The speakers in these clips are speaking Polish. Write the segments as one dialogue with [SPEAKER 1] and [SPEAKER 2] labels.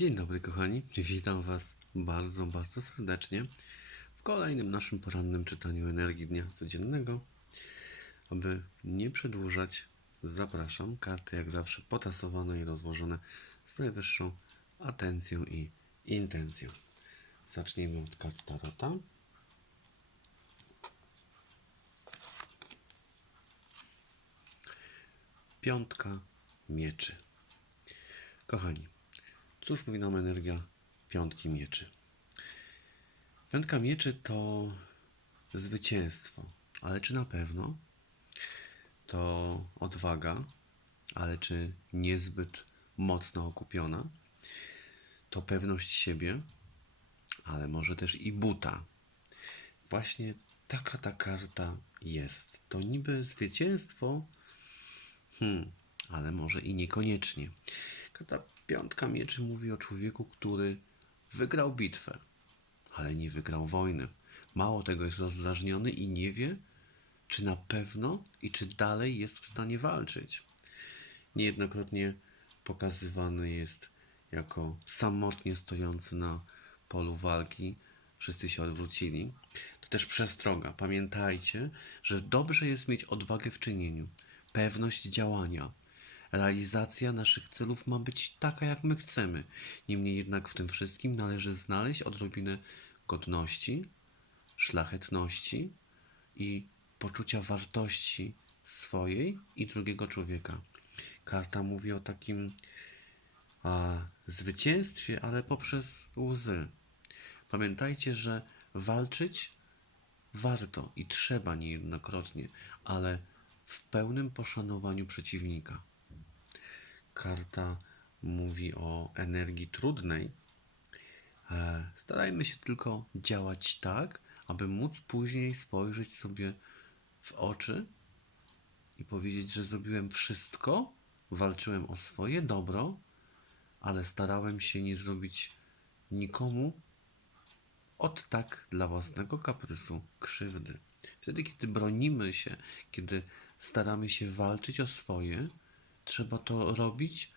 [SPEAKER 1] Dzień dobry, kochani. Witam Was bardzo, bardzo serdecznie w kolejnym naszym porannym czytaniu energii dnia codziennego. Aby nie przedłużać, zapraszam. Karty, jak zawsze, potasowane i rozłożone z najwyższą atencją i intencją. Zacznijmy od kart Tarota. Piątka mieczy. Kochani, cóż mówi nam energia piątki mieczy? Piątka mieczy to zwycięstwo, ale czy na pewno? To odwaga, ale czy niezbyt mocno okupiona? To pewność siebie, ale może też i buta. Właśnie taka ta karta jest. To niby zwycięstwo, Hmm, ale może i niekoniecznie. Ta piątka mieczy mówi o człowieku, który wygrał bitwę, ale nie wygrał wojny. Mało tego, jest rozdrażniony i nie wie, czy na pewno i czy dalej jest w stanie walczyć. Niejednokrotnie pokazywany jest jako samotnie stojący na polu walki. Wszyscy się odwrócili. To też przestroga. Pamiętajcie, że dobrze jest mieć odwagę w czynieniu, pewność działania. Realizacja naszych celów ma być taka, jak my chcemy. Niemniej jednak w tym wszystkim należy znaleźć odrobinę godności, szlachetności i poczucia wartości swojej i drugiego człowieka. Karta mówi o takim a, zwycięstwie, ale poprzez łzy. Pamiętajcie, że walczyć warto i trzeba niejednokrotnie, ale w pełnym poszanowaniu przeciwnika. Karta mówi o energii trudnej. E, Starajmy się tylko działać tak, aby móc później spojrzeć sobie w oczy i powiedzieć, że zrobiłem wszystko, walczyłem o swoje dobro, ale starałem się nie zrobić nikomu od tak dla własnego kaprysu krzywdy. Wtedy, kiedy bronimy się, kiedy staramy się walczyć o swoje, trzeba to robić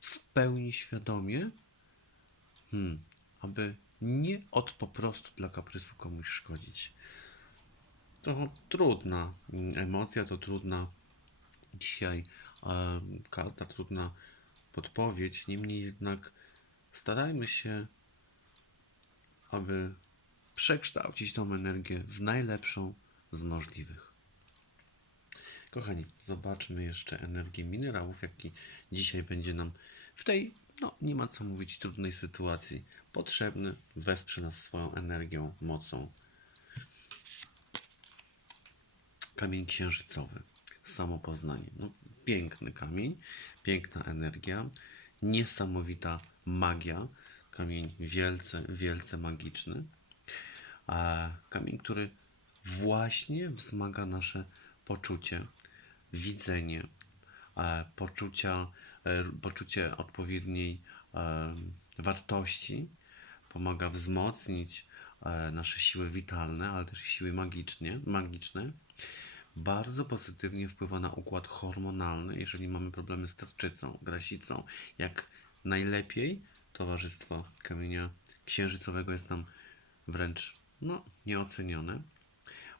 [SPEAKER 1] w pełni świadomie, hmm, aby nie od po prostu dla kaprysu komuś szkodzić. To trudna mm, emocja, to trudna dzisiaj e, karta, trudna podpowiedź. Niemniej jednak starajmy się, aby przekształcić tą energię w najlepszą z możliwych. Kochani, zobaczmy jeszcze energię minerałów, jaki dzisiaj będzie nam w tej, no nie ma co mówić, trudnej sytuacji potrzebny. Wesprze nas swoją energią, mocą. Kamień księżycowy, samopoznanie. No, piękny kamień, piękna energia, niesamowita magia. Kamień wielce, wielce magiczny. A kamień, który właśnie wzmaga nasze poczucie, widzenie, e, poczucia, e, poczucie odpowiedniej e, wartości, pomaga wzmocnić nasze siły witalne, ale też siły magicznie, magiczne. Bardzo pozytywnie wpływa na układ hormonalny, jeżeli mamy problemy z tarczycą, grasicą. Jak najlepiej towarzystwo kamienia księżycowego jest nam wręcz no, nieocenione.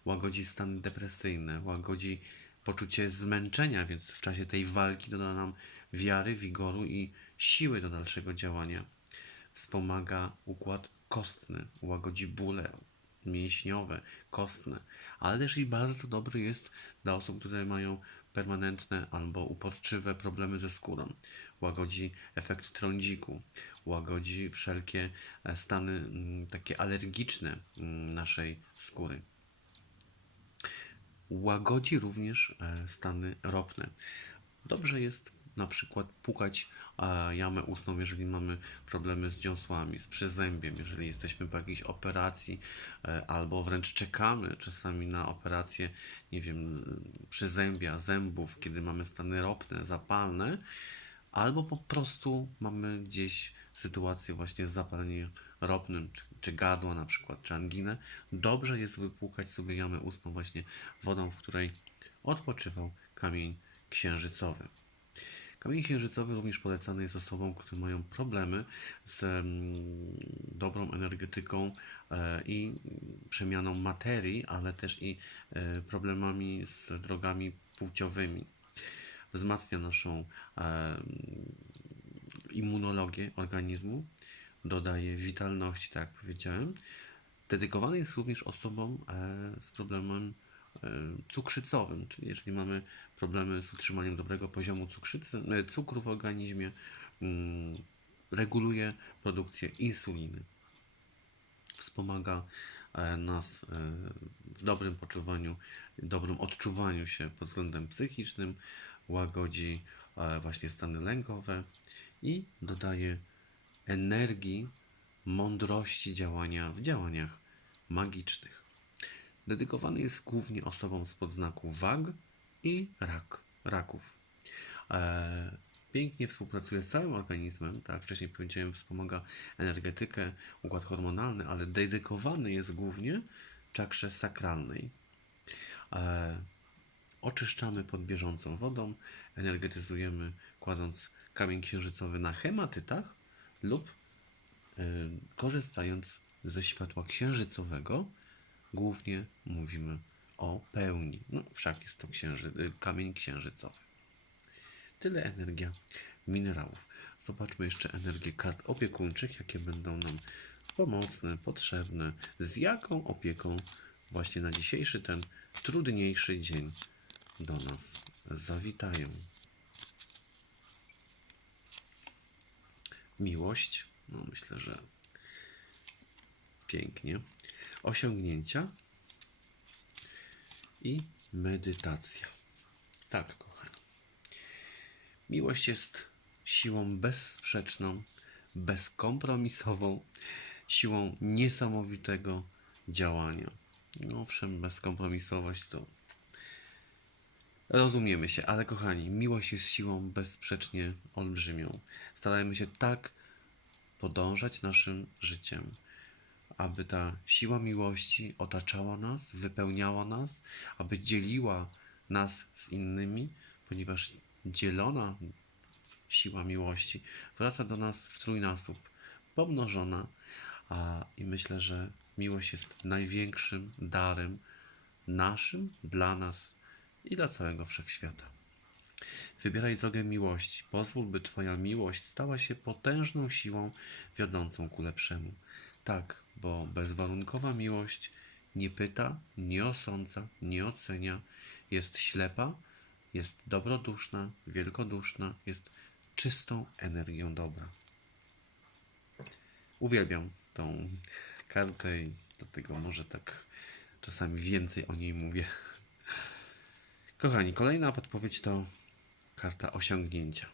[SPEAKER 1] Łagodzi stany depresyjne, łagodzi poczucie zmęczenia, więc w czasie tej walki doda nam wiary, wigoru i siły do dalszego działania. Wspomaga układ kostny, łagodzi bóle mięśniowe, kostne, ale też i bardzo dobry jest dla osób, które mają permanentne albo uporczywe problemy ze skórą. Łagodzi efekt trądziku, łagodzi wszelkie e, stany mm, takie alergiczne mm, naszej skóry. Łagodzi również e, stany ropne. Dobrze jest na przykład pukać e, jamę ustną, jeżeli mamy problemy z dziąsłami, z przyzębiem, jeżeli jesteśmy po jakiejś operacji, e, albo wręcz czekamy czasami na operację, nie wiem, przyzębia, zębów, kiedy mamy stany ropne, zapalne, albo po prostu mamy gdzieś sytuację właśnie z zapaleniem ropnym, czy, czy gardła na przykład, czy anginę, dobrze jest wypłukać sobie jamę ustną właśnie wodą, w której odpoczywał kamień księżycowy. Kamień księżycowy również polecany jest osobom, które mają problemy z mm, dobrą energetyką e, i przemianą materii, ale też i e, problemami z drogami płciowymi. Wzmacnia naszą e, immunologię organizmu, dodaje witalności, tak jak powiedziałem. Dedykowany jest również osobom e, z problemem e, cukrzycowym, czyli jeżeli mamy problemy z utrzymaniem dobrego poziomu cukrzycy, e, cukru w organizmie, mm, reguluje produkcję insuliny. Wspomaga nas w dobrym poczuwaniu, dobrym odczuwaniu się pod względem psychicznym, łagodzi właśnie stany lękowe i dodaje energii, mądrości działania w działaniach magicznych. Dedykowany jest głównie osobom z podznaku wag i rak, raków. E, pięknie współpracuje z całym organizmem, tak wcześniej powiedziałem, wspomaga energetykę, układ hormonalny, ale dedykowany jest głównie czakrze sakralnej. E, oczyszczamy pod bieżącą wodą, energetyzujemy kładąc kamień księżycowy na hematytach lub y, korzystając ze światła księżycowego, głównie mówimy o pełni. No, wszak jest to księży, y, kamień księżycowy. Tyle energia minerałów. Zobaczmy jeszcze energię kart opiekuńczych, jakie będą nam pomocne, potrzebne, z jaką opieką właśnie na dzisiejszy ten trudniejszy dzień do nas zawitają. Miłość, no myślę, że pięknie. Osiągnięcia i medytacja. Tak, kochani. Miłość jest siłą bezsprzeczną, bezkompromisową, siłą niesamowitego działania. No, owszem, bezkompromisowość to rozumiemy się, ale kochani, miłość jest siłą bezsprzecznie olbrzymią. Starajmy się tak podążać naszym życiem, aby ta siła miłości otaczała nas, wypełniała nas, aby dzieliła nas z innymi, ponieważ dzielona siła miłości wraca do nas w trójnasób, pomnożona, a, i myślę, że miłość jest największym darem naszym, dla nas i dla całego wszechświata. Wybieraj drogę miłości. Pozwól, by Twoja miłość stała się potężną siłą wiodącą ku lepszemu. Tak, bo bezwarunkowa miłość nie pyta, nie osądza, nie ocenia, jest ślepa, jest dobroduszna, wielkoduszna, jest czystą energią dobra. Uwielbiam tą kartę i dlatego może tak czasami więcej o niej mówię. Kochani, kolejna podpowiedź to karta osiągnięcia.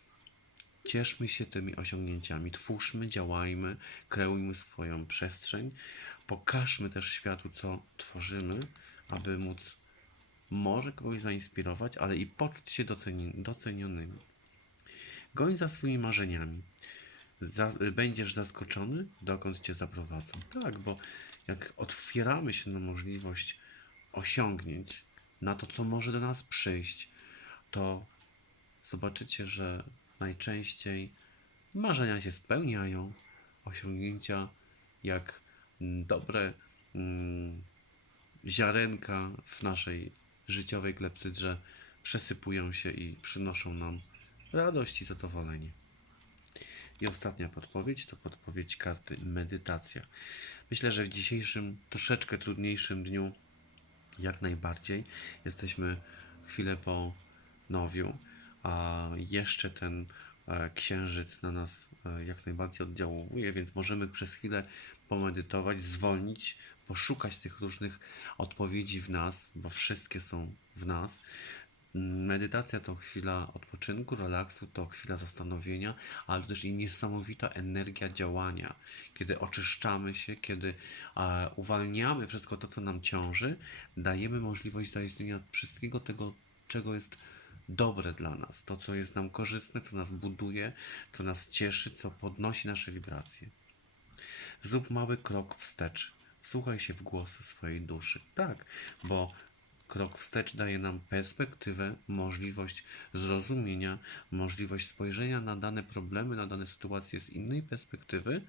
[SPEAKER 1] Cieszmy się tymi osiągnięciami, twórzmy, działajmy, kreujmy swoją przestrzeń, pokażmy też światu, co tworzymy, aby móc może kogoś zainspirować, ale i poczuć się doceni- docenionymi. Goń za swoimi marzeniami. Będziesz zaskoczony, dokąd cię zaprowadzą. Tak, bo jak otwieramy się na możliwość osiągnięć, na to, co może do nas przyjść, to zobaczycie, że najczęściej marzenia się spełniają, osiągnięcia jak dobre mm, ziarenka w naszej życiowej klepsydrze przesypują się i przynoszą nam radość i zadowolenie. I ostatnia podpowiedź to podpowiedź karty medytacja. Myślę, że w dzisiejszym troszeczkę trudniejszym dniu jak najbardziej jesteśmy chwilę po nowiu, a jeszcze ten e, księżyc na nas e, jak najbardziej oddziałuje, więc możemy przez chwilę pomedytować, zwolnić, poszukać tych różnych odpowiedzi w nas, bo wszystkie są w nas. Medytacja to chwila odpoczynku, relaksu, to chwila zastanowienia, ale też i niesamowita energia działania, kiedy oczyszczamy się, kiedy e, uwalniamy wszystko to, co nam ciąży, dajemy możliwość zaistnienia wszystkiego tego, czego jest dobre dla nas, to, co jest nam korzystne, co nas buduje, co nas cieszy, co podnosi nasze wibracje. Zrób mały krok wstecz. Wsłuchaj się w głos swojej duszy. Tak, bo krok wstecz daje nam perspektywę, możliwość zrozumienia, możliwość spojrzenia na dane problemy, na dane sytuacje z innej perspektywy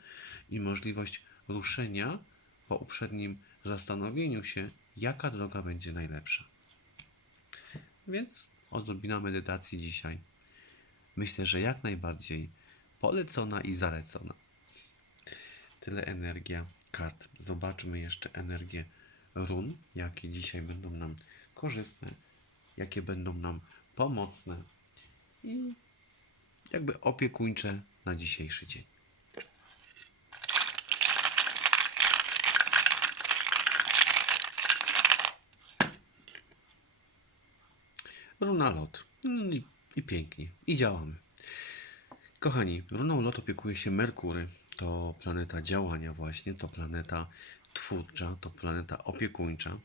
[SPEAKER 1] i możliwość ruszenia po uprzednim zastanowieniu się, jaka droga będzie najlepsza. Więc odrobina medytacji dzisiaj. Myślę, że jak najbardziej polecona i zalecona. Tyle energia kart. Zobaczmy jeszcze energię run, jakie dzisiaj będą nam korzystne, jakie będą nam pomocne i jakby opiekuńcze na dzisiejszy dzień. Runa lot. No i, i pięknie. I działamy. Kochani, runą lot opiekuje się Merkury. To planeta działania właśnie, to planeta twórcza, to planeta opiekuńcza.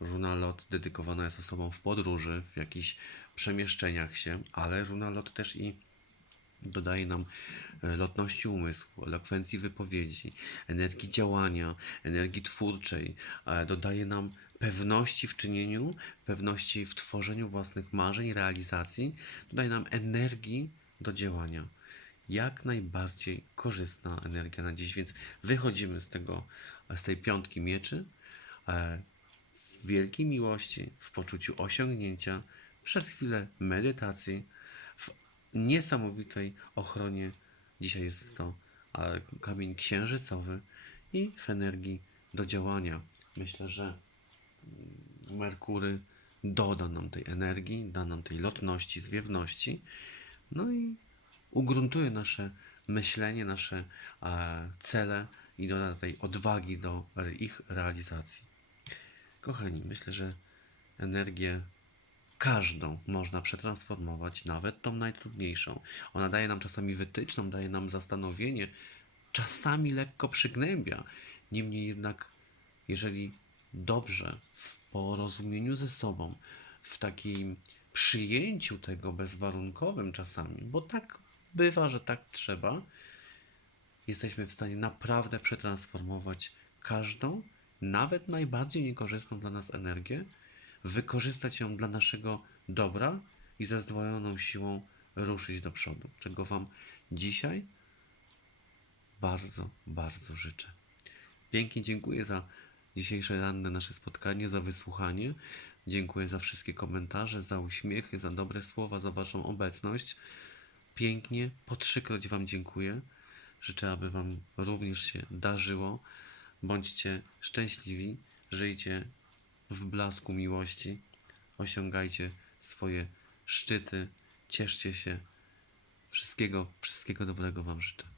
[SPEAKER 1] Runa lot dedykowana jest osobom w podróży, w jakichś przemieszczeniach się, ale runa lot też i dodaje nam e, lotności umysłu, elokwencji wypowiedzi, energii działania, energii twórczej, dodaje nam pewności w czynieniu, pewności w tworzeniu własnych marzeń, realizacji, dodaje nam energii do działania. Jak najbardziej korzystna energia na dziś, więc wychodzimy z tego, z tej piątki mieczy e, w wielkiej miłości, w poczuciu osiągnięcia, przez chwilę medytacji, w niesamowitej ochronie. Dzisiaj jest to e, kamień księżycowy i w energii do działania. Myślę, że mm, Merkury doda nam tej energii, da nam tej lotności, zwiewności, no i ugruntuje nasze myślenie, nasze e, cele i doda tej odwagi do ich realizacji. Kochani, myślę, że energię każdą można przetransformować, nawet tą najtrudniejszą. Ona daje nam czasami wytyczną, daje nam zastanowienie, czasami lekko przygnębia. Niemniej jednak, jeżeli dobrze, w porozumieniu ze sobą, w takim przyjęciu tego bezwarunkowym czasami, bo tak bywa, że tak trzeba, jesteśmy w stanie naprawdę przetransformować każdą, nawet najbardziej niekorzystną dla nas energię, wykorzystać ją dla naszego dobra i ze zdwojoną siłą ruszyć do przodu, czego Wam dzisiaj bardzo, bardzo życzę. Pięknie dziękuję za dzisiejsze ranne nasze spotkanie, za wysłuchanie. Dziękuję za wszystkie komentarze, za uśmiechy, za dobre słowa, za Waszą obecność. Pięknie, po trzykroć Wam dziękuję. Życzę, aby Wam również się darzyło. Bądźcie szczęśliwi, żyjcie w blasku miłości, osiągajcie swoje szczyty, cieszcie się. Wszystkiego, wszystkiego dobrego Wam życzę.